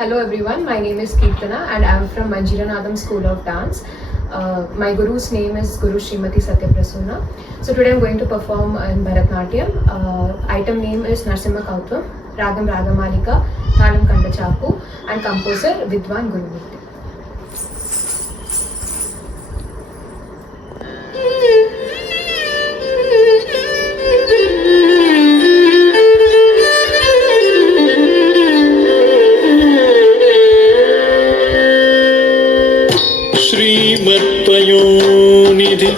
Hello everyone, my name is Keertana and I am from Manjiranadam School of Dance. My guru's name is Guru Srimati Satyaprasuna. So today I am going to perform in Bharatnatyam. Item name is Narsimha Kautvam, Ragam Ragamalika, Thalam Kandachapu, and composer Vidwan Gurumurthy. श्रीमत्पयोनिधि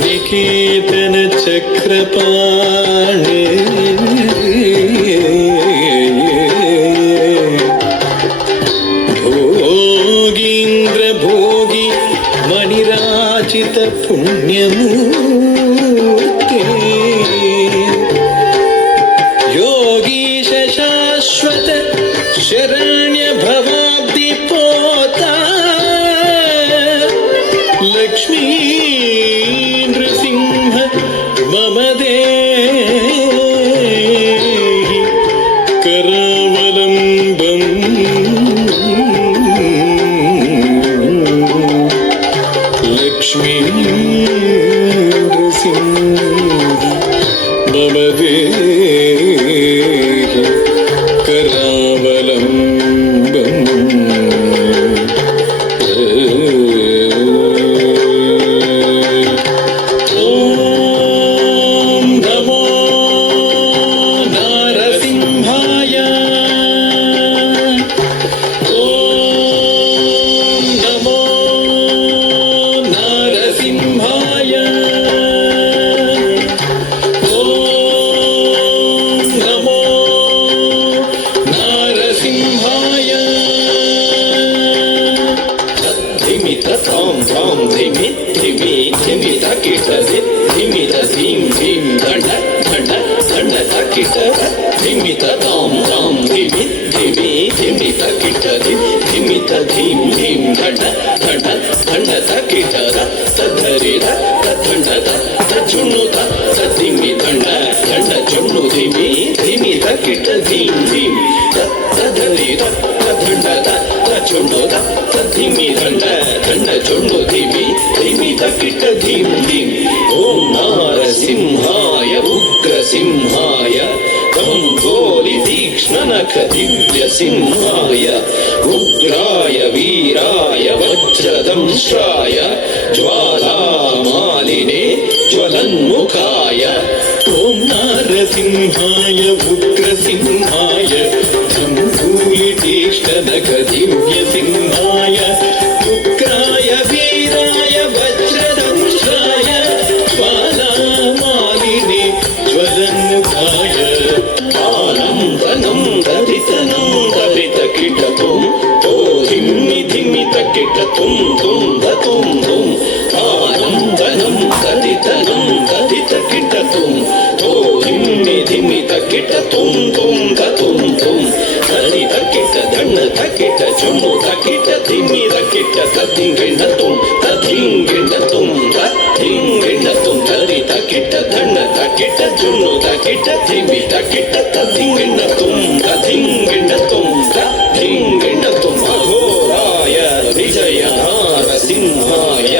निकेतन चक्रपाणे भोगीन्द्र भोगी मणिराजित पुण्यमूर्ते योगीश शाश्वत शरण्य भवाब्धि पोता लक्ष्मी नृसिंह मम देहि करावलम्बम् लक्ष्मी नृसिंह मम देहि करावलम्बम् ओम नारसिंहाय उग्रसिंहाय कंभोलि तीक्ष्णनख दिव्यसिंहाय उग्राय वीराय वज्रदंष्ट्राय ज्वालामालिने ज्वलन्मुखाय ओम नारसिंहाय उग्रसिंहाय कंभोलि तीक्ष्णनख दिव्यसिंहाय उग्राय वीराय वज्रदंष्ट्राय ज्वालामालिने ज्वलन्मुखाय आनन्दनं दरितनं दरितकिटतुं ओ धिम्मि धिम्मि तकिटतुं तुं दतुं तुं आनन्दनं दरितनं दरितकिटतुं ओ धिम्मि धिम्मि तकिटतुं तुं दतुं तुं दरितकिट दण्ड तकिट चुम्मु तकिट धिम्मि तकिट तद्धिङ्गिण्डतुं तद्धिङ्गिण्डतुं तद्धिङ्गिण्डतुं दरितकिट दण्ड तकिट चुम्मु तकिट धिम्मि तकिट तद्धिङ्गिण्डतुं तद्धिङ्गिण्डतुं तद्धिङ्गिण्डतुं अघोराय विजय नारसिंहाय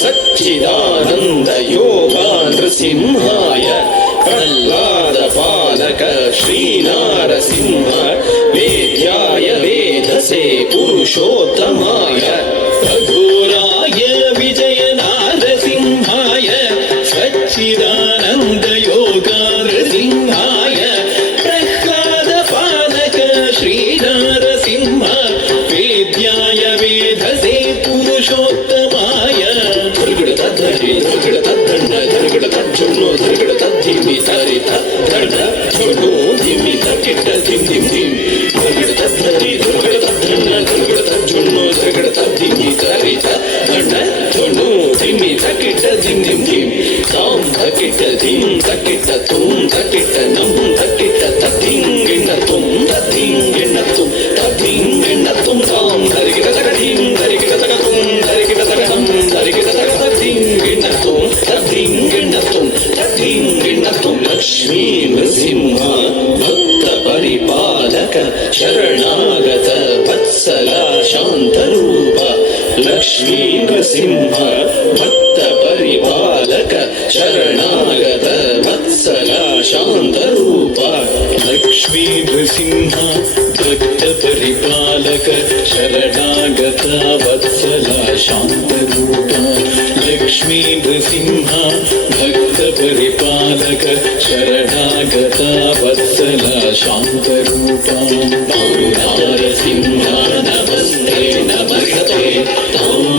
सच्चिदानन्द योगा नृसिंहाय प्रह्लाद पालक श्रीनारसिंह वेद्याय वेधसे पुरुषोत्तमाय अघोराय विजय नारसिंहाय सच्चिदानन्द योगा नृसिंहाय प्रह्लाद पालक श्रीनारसिंह वेद्याय वेधसे पुरुषोत्तमाय धृगड़ तद्दण्ड धृगड़ तज्जुन्नो धृगड़ तद्धिमि तरित दण्ड झुन्नो धिमि तकिट धिम धिम धिम धृगड़ तद्धरि धृगड़ तद्दण्ड धृगड़ तज्जुन्नो धृगड़ तद्धिमि तरित दण्ड झुन्नो धिमि तकिट धिम धिम धिम तां तकिट धिम तकिट तुं तकिट नं तकिट तद्धिङ्गिण्डतुं तद्धिङ्गिण्डतुं तद्धिङ्गिण्डतुं तां धरिगिट तकधिं धरिगिट तकतुं धरिगिट तकतं धरिगिट तकधिङ्गिण्डतुं तद्धिङ्गिण्डतुं तद्धिङ्गिण्डतुं लक्ष्मी नृसिंह भक्त परिपालक शरणागत वत्सला शान्तरूप लक्ष्मी नृसिंह भक्त परिपालक शरणागत वत्सला शान्तरूप लक्ष्मी नृसिंह भक्त परिपालक शरणागत वत्सला शान्तरूप लक्ष्मी नृसिंह भक्त परिपालक शरणागत वत्सला शान्तरूपा नरसिंह नमस्ते नमस्ते